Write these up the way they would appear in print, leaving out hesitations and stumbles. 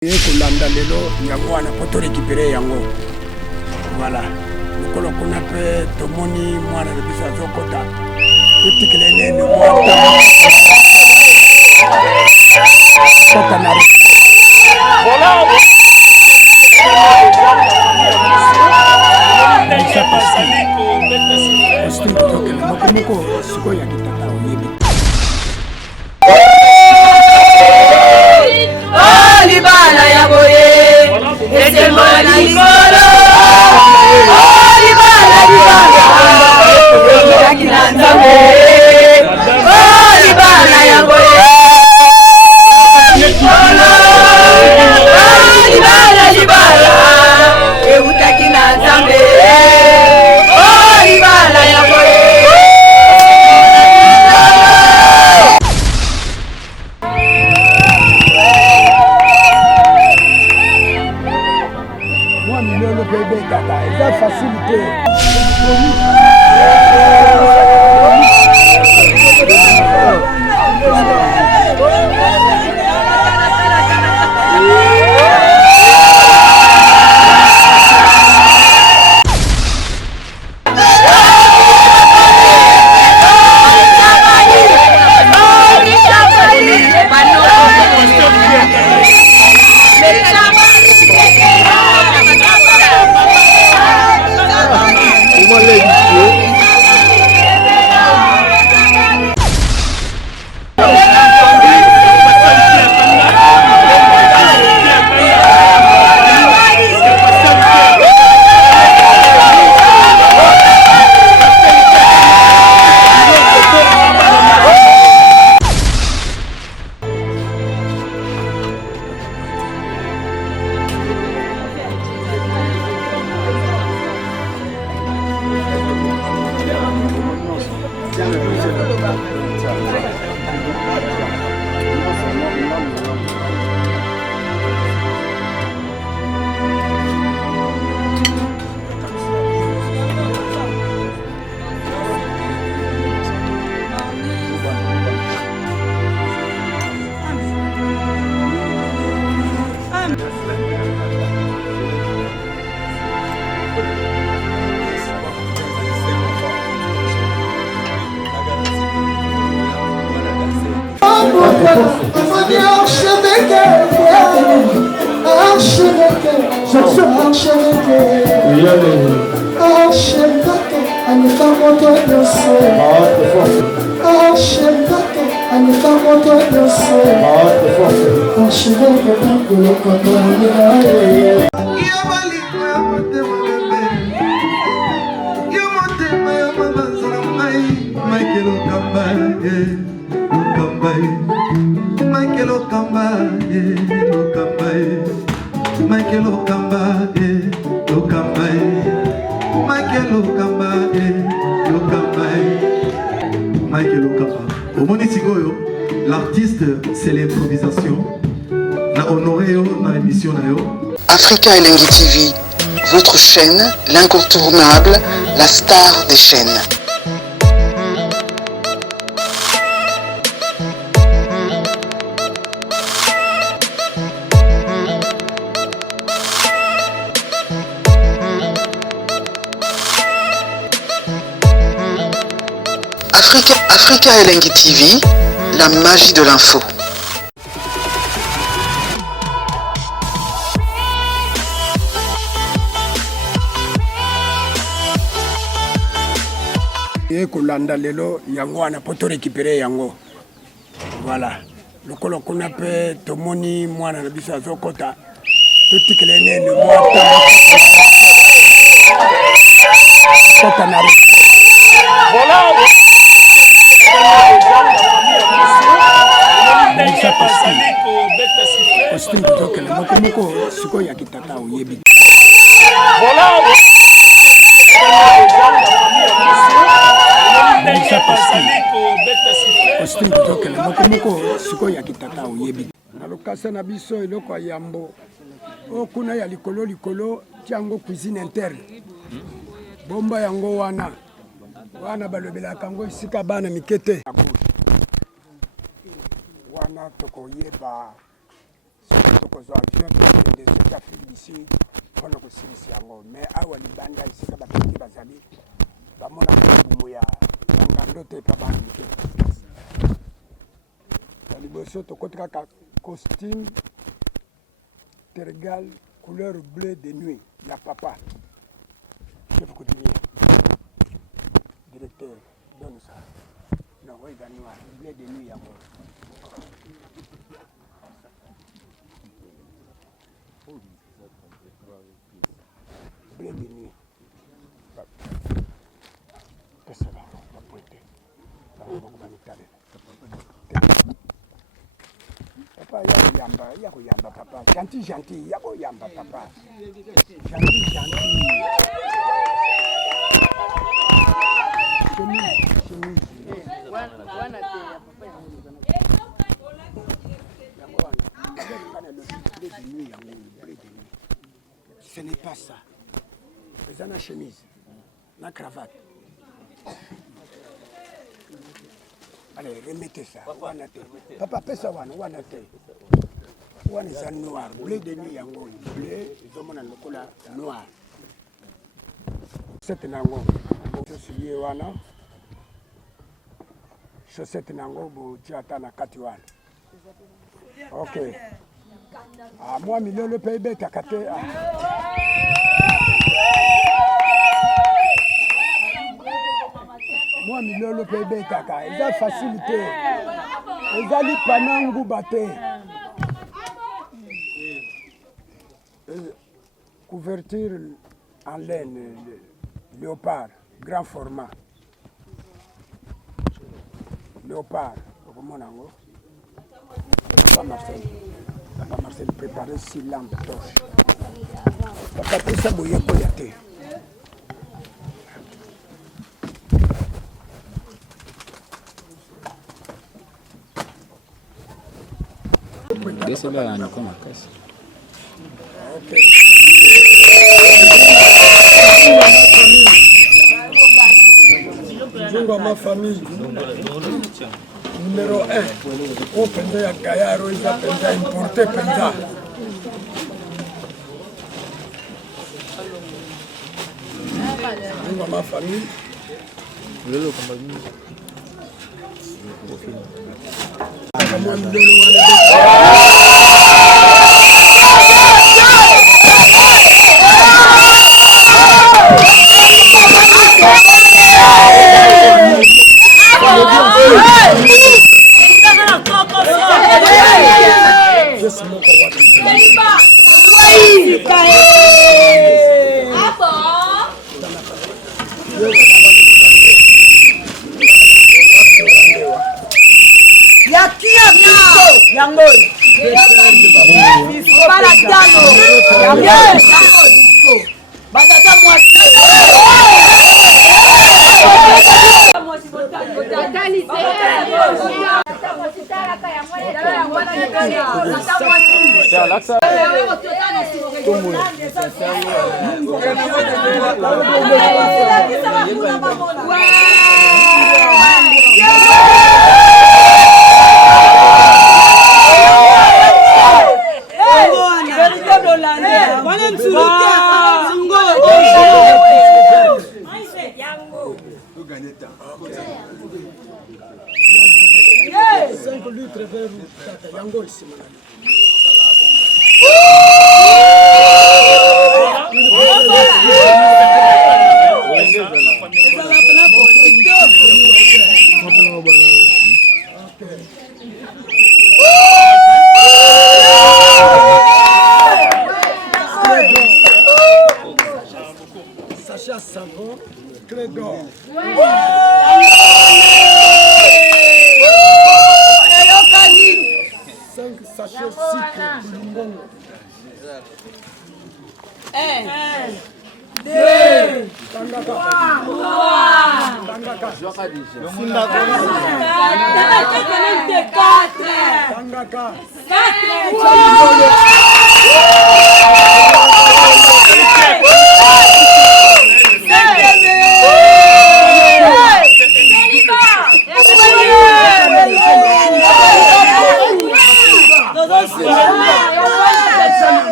Kulanda lelo yango wana po to récupérer yango. Voilà. Lokolo kuna pe tomoni mwana de bisa zokota. Tutikele nene mwata. Kota na. Voilà. Isa pasali ko beta si. Ostu toke na mokomoko suko ya kitata oyebi. Libana ya boye, ese mwana ikolo. Libana ya kinanda boye, libana ya boye. Libana, euta kinanda boye, libana ya boye. Bébé tata, il va faciliter. L'artiste, c'est l'improvisation. Na honoré dans l'émission. Africa Elengi TV, votre chaîne, l'incontournable, la star des chaînes. Africa Elengi TV, la magie de l'info. Kulanda lelo yango wana po to récupérer yango. Voilà. Lokolo kuna pe tomoni mwana na bisa zokota. Tutikele nene mwata. Kota na. Voilà. Isa pasali ko beta si. Ostu toke na mokomoko suko ya kitata oyebi. Voilà. Isa pasali ko beta si. Ostu toke na mokomoko suko ya kitata oyebi. Na lokasa na biso eloko yambo. Okuna ya likolo tiango cuisine interne. Bomba yango wana. Wana balobela kango isika bana mikete. Wana tokoyeba kozwa avion tokende soki Afrique du Sud mpona kosilisa yango mais awa libanda esika bapeki bazali bamona bumu ya ngando te epa bana mike ya liboso tokoti kaka costume tergal couleur bleu de nuit ya papa chef couturier directeur donne ça non oui dans noir bleu de nuit yango bleu de nuit pesa la pointe papa ya koyamba papa gentil ya koyamba papa gentil ce n'est pas ça. C'est une chemise, une cravate. Allez, remettez ça. Papa, fais ça, wanate. Wan est noir, bleu de nuit, yango. Bleu, ils ont mon cola noir. Chaussette nango, chausselier wana. Chaussette nango, bo tiata na kati wana. Ok. Ah, moi, le PIB, t'as caté. Moi, le PIB, t'as caté. Il a facilité. Il a dit panangu baté. Couverture en laine, léopard, grand format. Léopard, comment on a Papa Marcel préparait 6 lampes torches. Papa tout ça bouillait pour y aller. Décela la como casi. Ok. Jungo ma famille. Numéro 1. Au Penda ya Gayaro, ils ont Penda importé Penda. Jungo ma famille. Lolo kama mimi. Sachet savon, clé d'or. Sachet sucre, Lumbongo. 1, 2, 3,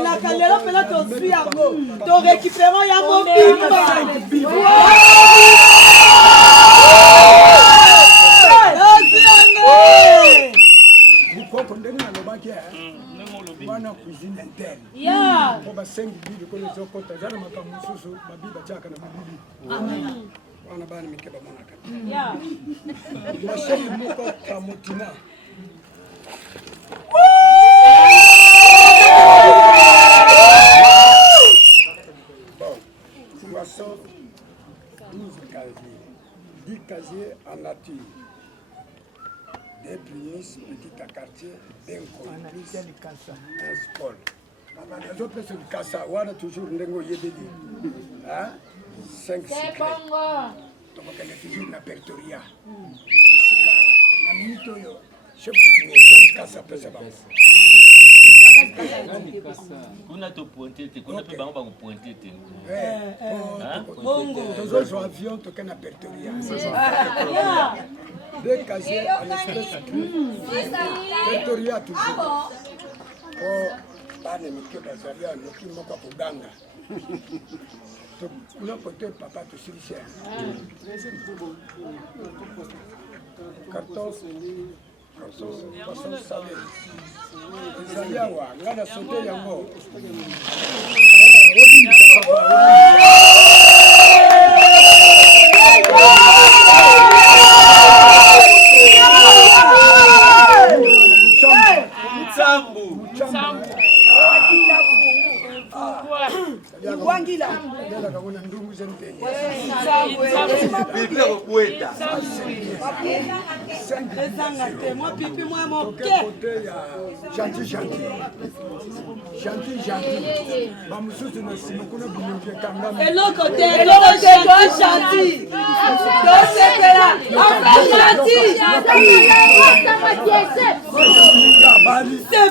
tomelaka lelo mpena tozwi yango torécupérant yango bimba likoko ndenge nalobaki wana cuisine interne po basengi bibi kono ezokota eza na makambo mosusu babi batiaka na mabibi wana bana mike bamonaka masheni moko kamotina poisson 12 casiers 10 casiers en nature. Des prémices, petit à quartier, d'un complice, un scol. Les autres c'est le cassa, on a toujours ndengo yedeli. 5 secrets. Donc on a toujours la pertoria. La minute yo, chef de le cassa peut ça. On a tout pointé, on a pas pointé. Bongo, tous les avions toquent la pertoria. Deux casiers à l'espèce Pretoria toujours. Oh, bana mike bazalia noki moko kuganga. Kuna côté papa to sirisha. Carton poisson salé. Zalia wa ngana sote yango. Odi papa. Kakuna ndungu zente. Pipi kuweta. Ezangate moi pipi moi moke. Gentil. Bamususu na simu kuna bilinge kangama. Eloko te gentil. Dosekela. Enfin gentil. C'est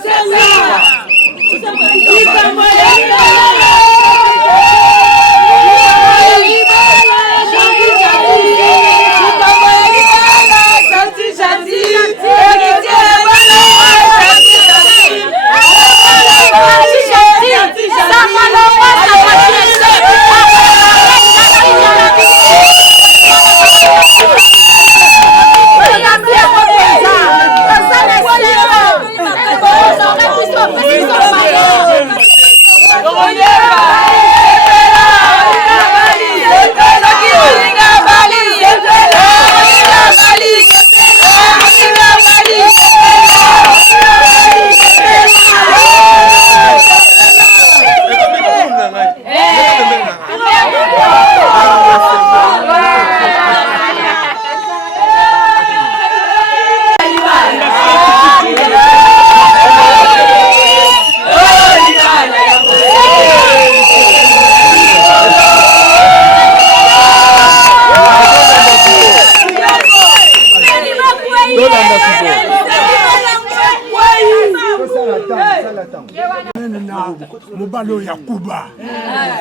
mobalo ya kuba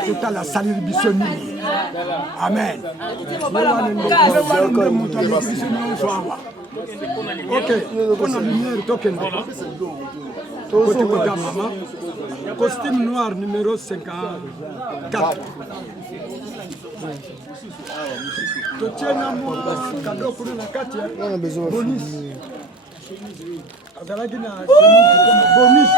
totala saliri biso nini amen ok pona lumière tokende côté kota mama costume noir numéro 54 totiena mo kado kuna na kati ya bonus azalaki na bonus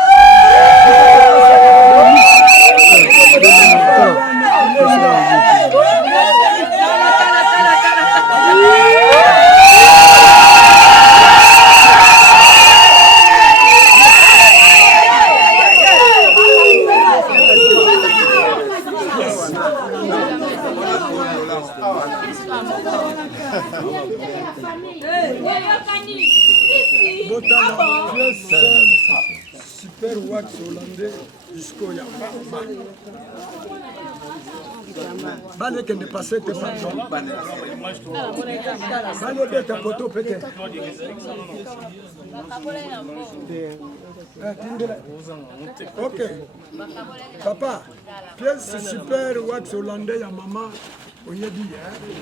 Super wax hollandais jusqu'au Yamba. Bale qui ne passait que par exemple. Bale d'être à photo peut-être. Ok. Papa, pièce super wax hollandais à maman. Oyebi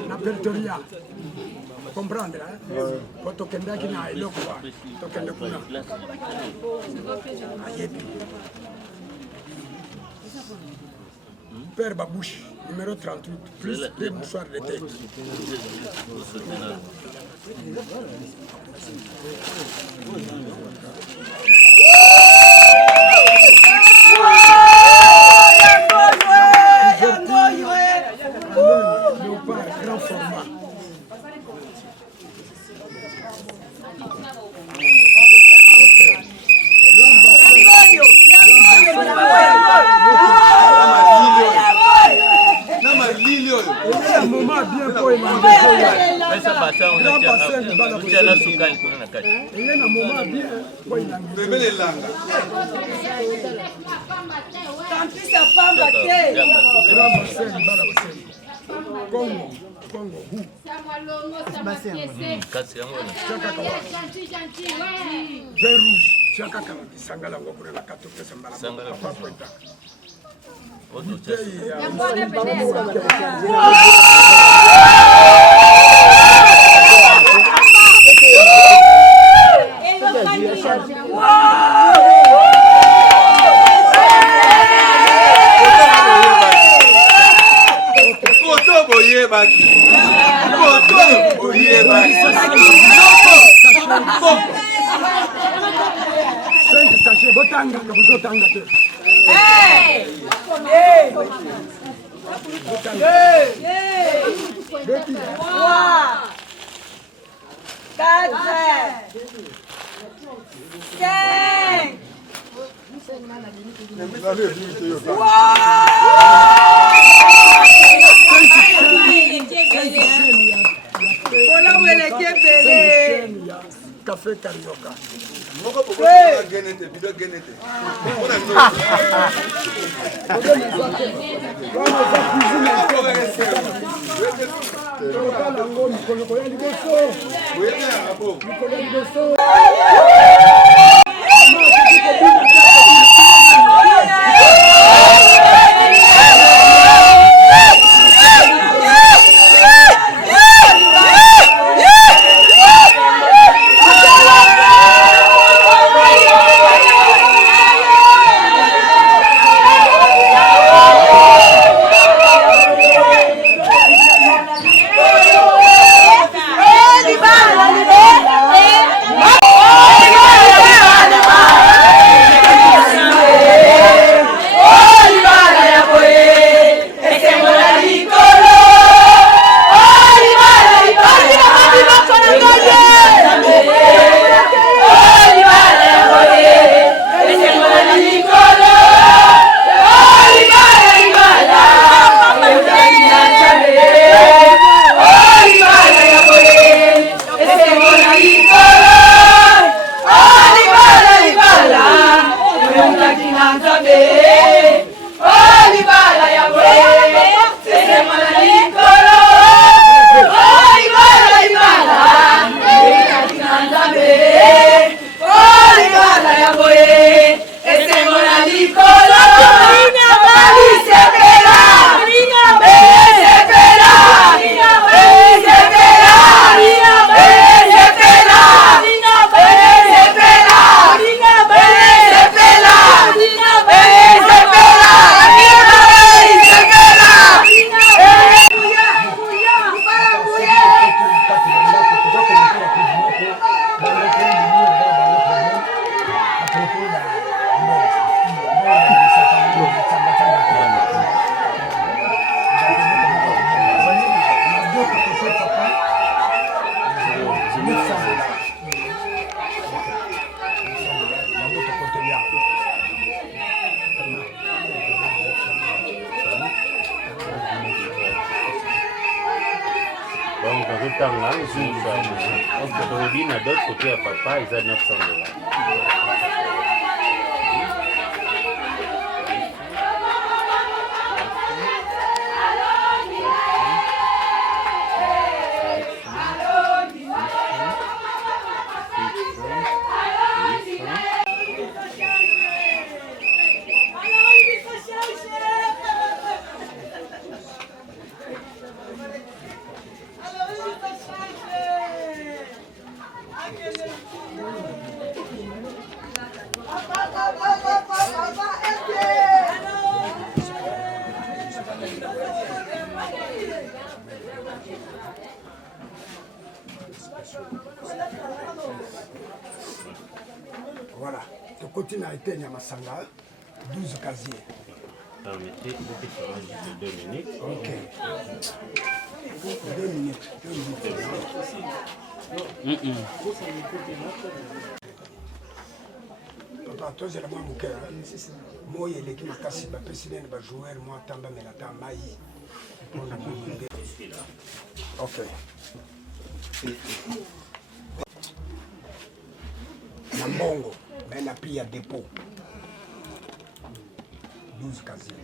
na Pretoria. Comprendre pour tokenda kina eloko tokenda kuna. Ayebi. Super Babouche, numéro 38, plus 2 mouchoirs de tête. Léopard, grand format. Un moment bien pour il y a un moment bien pour il Congo, Congo, où? Vert rouge, Chakaka, Sangala, la carte de Sambala. Café Carioca. D'autre côté à papa, ils ont 900 $. na été à Masanga, 12 casiers. Permettez de 2 minutes. Ok. 2 minutes. 2 minutes. Papa, toi, j'ai la moins bouquet. Moi, il est qui m'a cassé, ma présidente, ma joueur, moi, tamba, mais la tamba, maï. Ok. Nambongo, mais on a pris à dépôt. 12 casiers.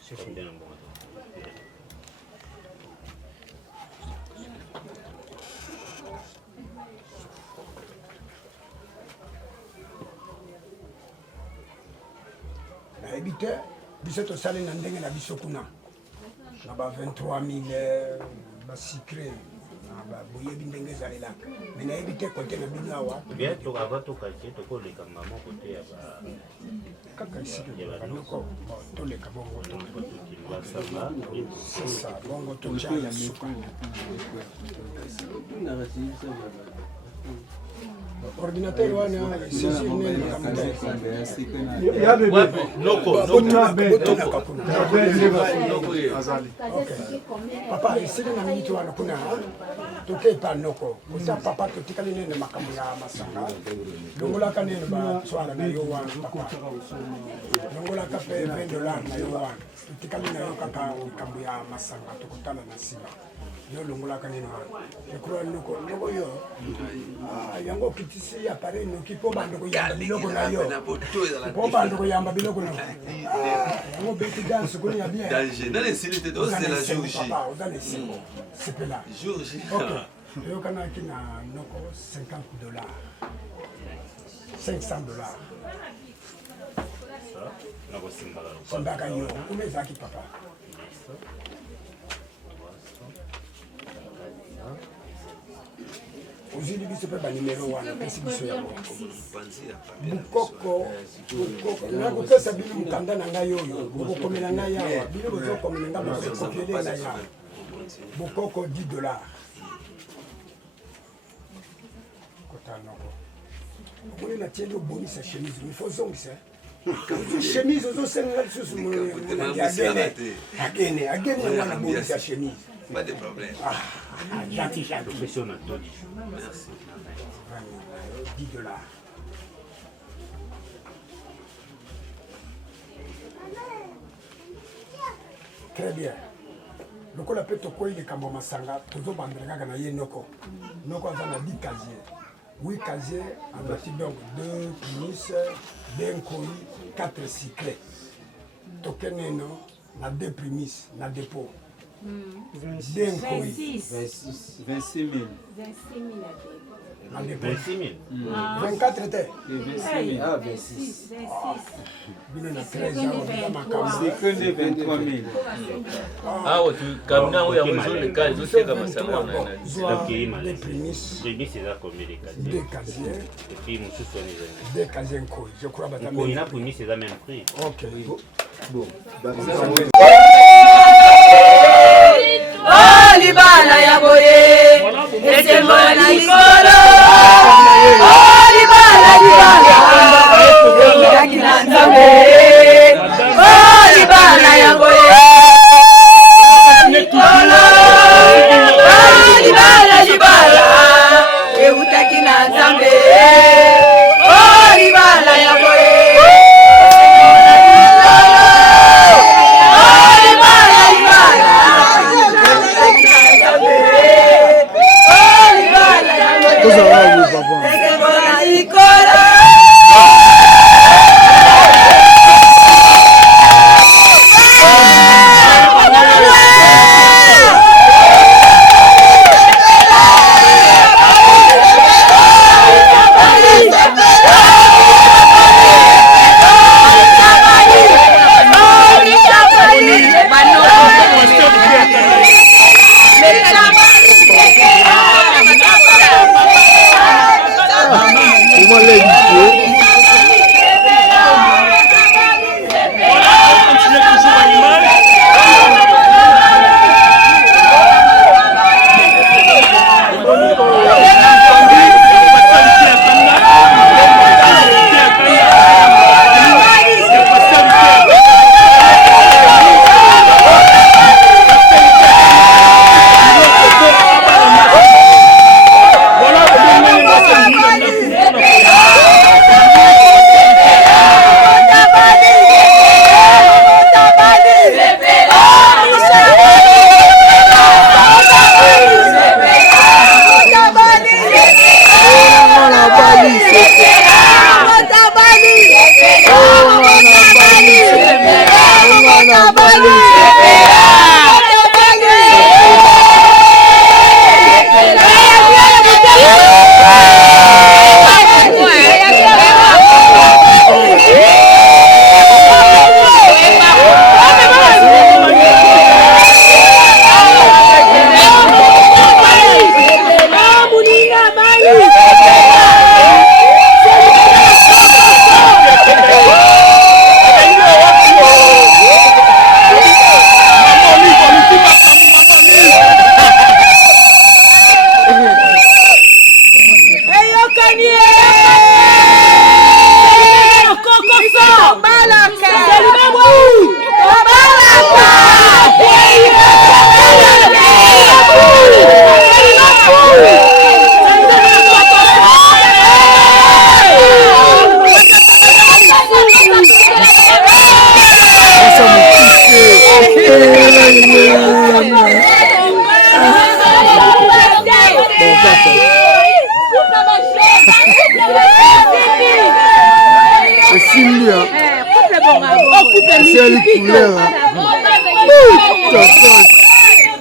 C'est combien en bon? Na habité, biso to sale na ndenge na biso kuna. Na ba 23 000 ba secret. Na ba boyebi ndenge zalela. Mais na habité côté na bino awa. Bien to ava to kache to ko le kamama côté ya ba Kaka ici le banoko to le kabongo to ba samba. c'est ça bongo to cha ya suka. Ordinateur wana sisi nene makamata. Ya bebe. Noko. Papa ici na mito wana kuna. Toke pa noko. Uta papa totikali nene makambo ya Masanga. Longola kanene ba swala na yo wana papa. Longola ka pe $20 na yo wana. Totikali na yo kaka makambo ya Masanga tukutana na sima. Yo longola kanene wana. Ekura noko yo. Yango kitisi ya pare no kipo bando ko yamba biloko na yo. Po bando ko yamba biloko na. Yango beti dance ko ya bien. Dans les séries de dose c'est la jour J. Dans les séries. C'est là. Jour J. OK. Yo kana kina noko $50. $500. Sambaka yo. Umezaki papa. Ozili biso pe ba numéro wana pesi biso ya Bukoko na kopesa bino mukanda na ngai oyo bokomela ngai awa bino bozokomela ngai bozokopiele na ya Bukoko $10 kotanoko omoni na tieli obonisa chemise il faut zongisa chemise ozosenga lisusu agene wana bonisa chemise. Pas de problème. Gentil. Professionnel. Merci. $10. Très bien. Lokola pe tokoyi likambo Masanga tozobandela kaka na ye noko aza na 10 casiers. 8 casiers abati donc 2 primus, 2 nkoi, 4 cyclés. Tokeneno na 2 primus na dépôt. 26 000. 26 000. 24 était. 26 000. Ah, 26. Bino na 13 ans, C'est que les 23 000. Ah, tu kamina ou ya mzo le cas, je sais comment ça va. Donc il m'a des prémices, j'ai dit c'est là comme les casiers. 2 casiers, Et puis mon sous son les 2 casiers nkoi. Je crois que on a pour nous c'est la même prix. OK. Bon. Oh, libala ya boye. Esembo na likolo. Oh, libala. Yakina nzambe. Oh, libala ya boye. Oh, libala. Eutaki na nzambe. Oh, libala ya boye. Simbia. C'est le couleur.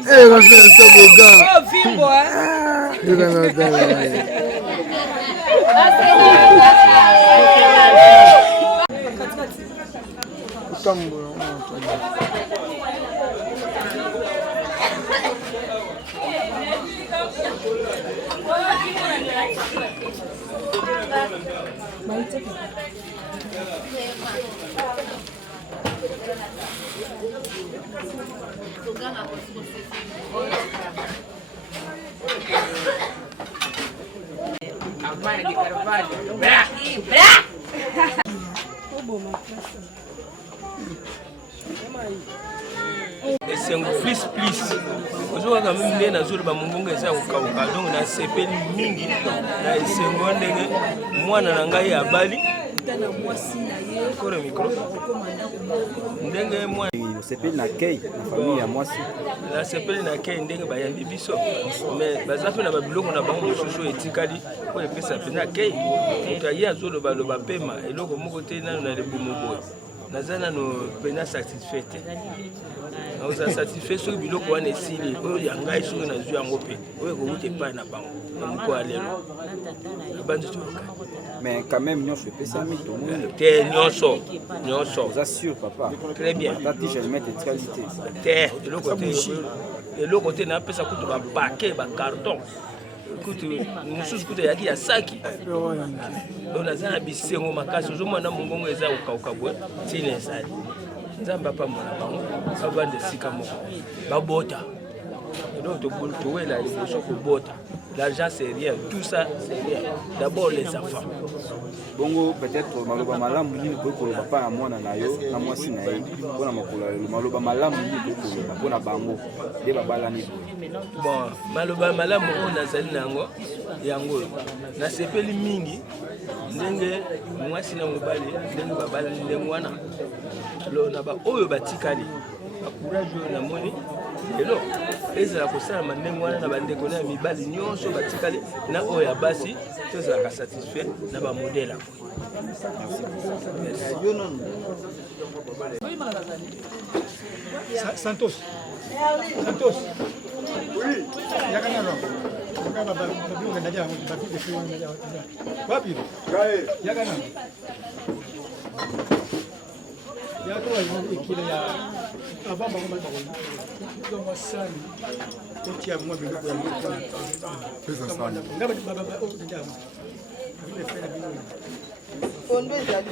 Eh, on fait ça, mon gars. C'est un plus. Aujourd'hui, quand même, les nations de Bamungonga sont au Kauka, donc on a sepeli mingi, na esengo ndenge mwana na ngai ya bali. Kore micro. Ndenge mwana sepeli na kei na famille ya mwasi. La sepeli na kei ndenge bayambi biso. Mais bazape na babiloko na bango mosusu etikali ko epesa pena kei. Mutaye azolo baloba pema eloko moko te nano na lebumu boy. Nazana no pena satisfait. On a satisfait sur biloko wana esili oyo yangai sur na zwi yango pe. Oyo ko ute pa na bango. Mko alelo. Bandu toka. Mais quand même nyonso epesa mi to monde. Te nyonso. Vous assure papa. Très bien. Tati je mettre de qualité. Te eloko te na pesa kutu ba paquet ba carton. Kutu mususu kutu yaki ya saki. Donc nazana bisengo makasi ozomona mongongo eza ukauka bwe tine sali. Nzamba pa mona bango abande sika moko. Babota. Donc to wela liboso ko bota. L'argent c'est rien, tout ça c'est rien. D'abord les enfants. Bongo peut-être maloba malamu ni ko papa na mwana na yo na mwasi na ye. Pona makolo maloba malamu ni ko pona bango. De babala ni. Bon, maloba malamu on azali nango yango. Na sepeli mingi ndenge mwasi na mobali ndenge babala ndenge wana. Lo na ba oyo batikali. Courage na moni. Hello. Ezala kosala mandenge wana na bandeko na mibali nyonso batikali na oyo ya basi tozala satisfait na ba modèle apo. Santos. Oui. Yakana no. Yakana babu ndaja babu de ndaja. Wapi? Kae. Yakana. Yakana ikile ya abamba kama kwa sana. Kotia mwa bingu ya pesa sana. Ngaba baba ndaja. Vile fena bingu. Kondo ezali.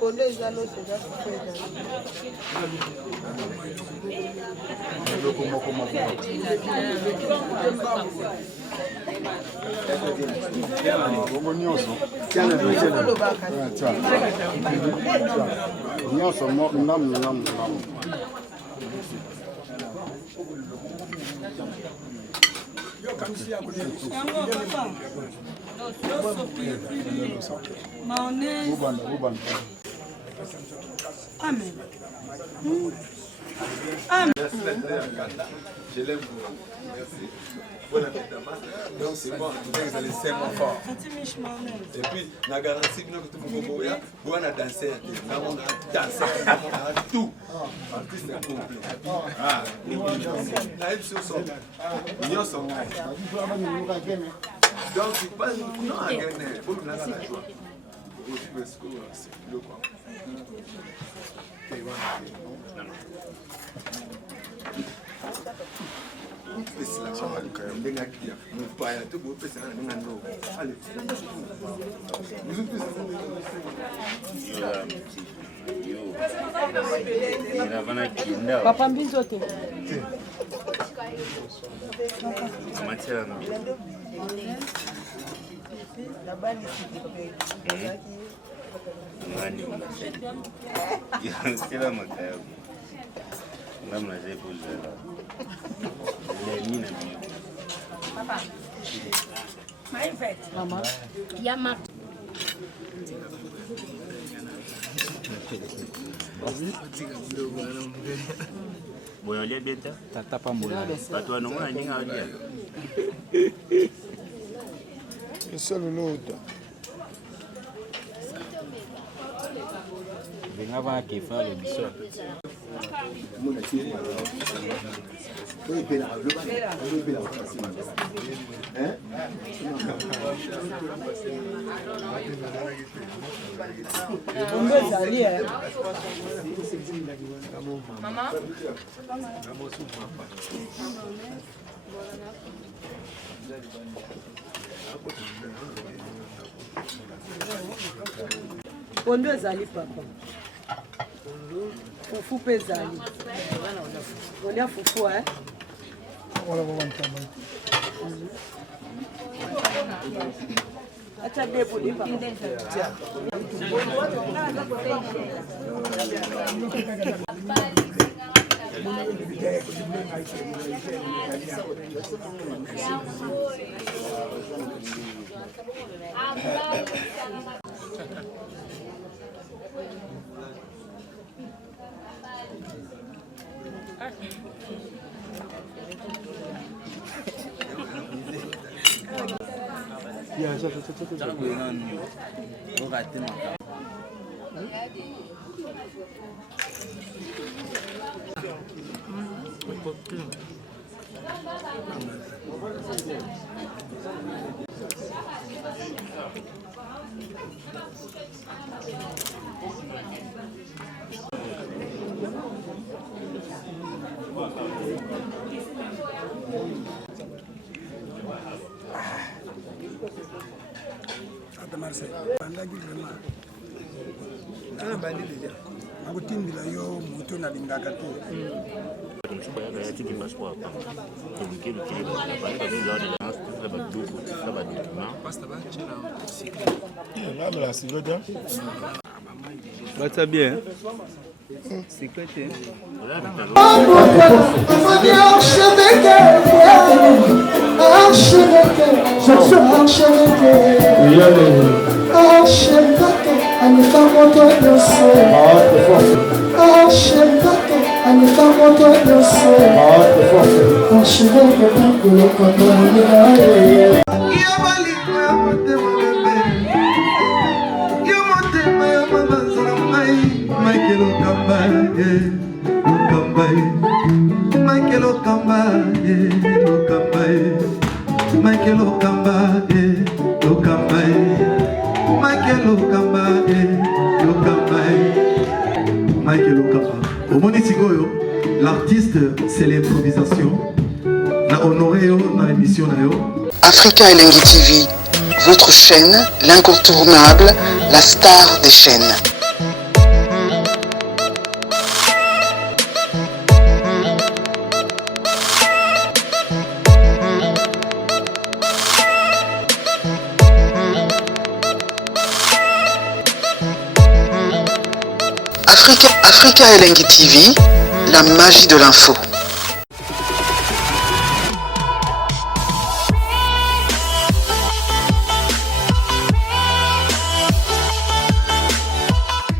Kondo ezali seza fena. Amen. Je l'aime beaucoup. Merci. Bon appétit. Donc c'est bon, vous allez serment fort. Et puis, la garantie que vous avez, vous avez dansé, vous avez dansé, vous avez tout. Artiste complet. Ah, la même chose. Nous sommes donc, c'est pas nous à gagner. Vous nous l'avez la joie. Vous pouvez se courir, c'est le quoi. Papa Mbizote. Kila makaya namna zepo zela mimi na mimi papa my vet mama yama Boya lia beta. Tata pambola. Bato wanonga nyinga alia. Solo l'autre. Venga va que fa le biso. Maman. Pondo ezali papa. Fufu pe ezali. Olia fufu hein? Wala wantama. Acha depo ni papa. Marseille. Bandagi vraiment. Ana bandi déjà. Nakutimbila yo moto na lingaka tu. Msuba yaka ya tiki passport hapa. Kile kile pale kwa zao de la la baduko, la badikima. Basta ba chela secret. Là de la cigarette. Bah ça bien. Secret. L'artiste, c'est l'improvisation. Na honoré dans l'émission. Africa Elengi TV, votre chaîne, l'incontournable, la star des chaînes. Africa Elengi TV, la magie de l'info.